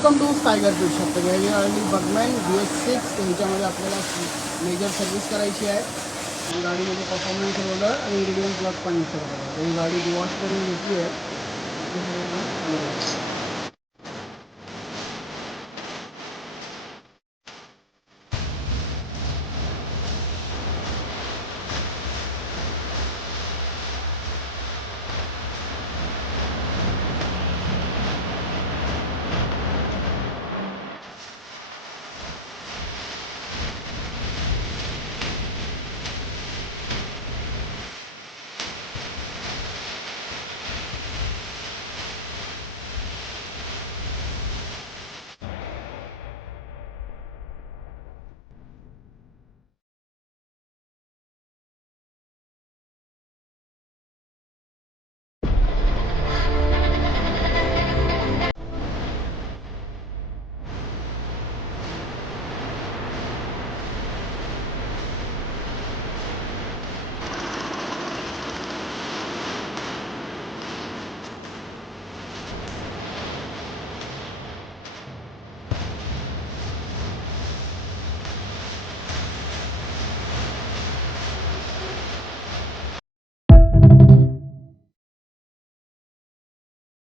Welcome to tiger to शकतो गाडी Burgman BS6 यांच्यामध्ये आपल्याला मेजर सर्व्हिस करायची आहे. आणि गाडीमध्ये परफॉर्मन्स रोलर आणि इन्ग्रेडियंट प्लग पण विचारतो. ही गाडी वॉश करून घेतली आहे.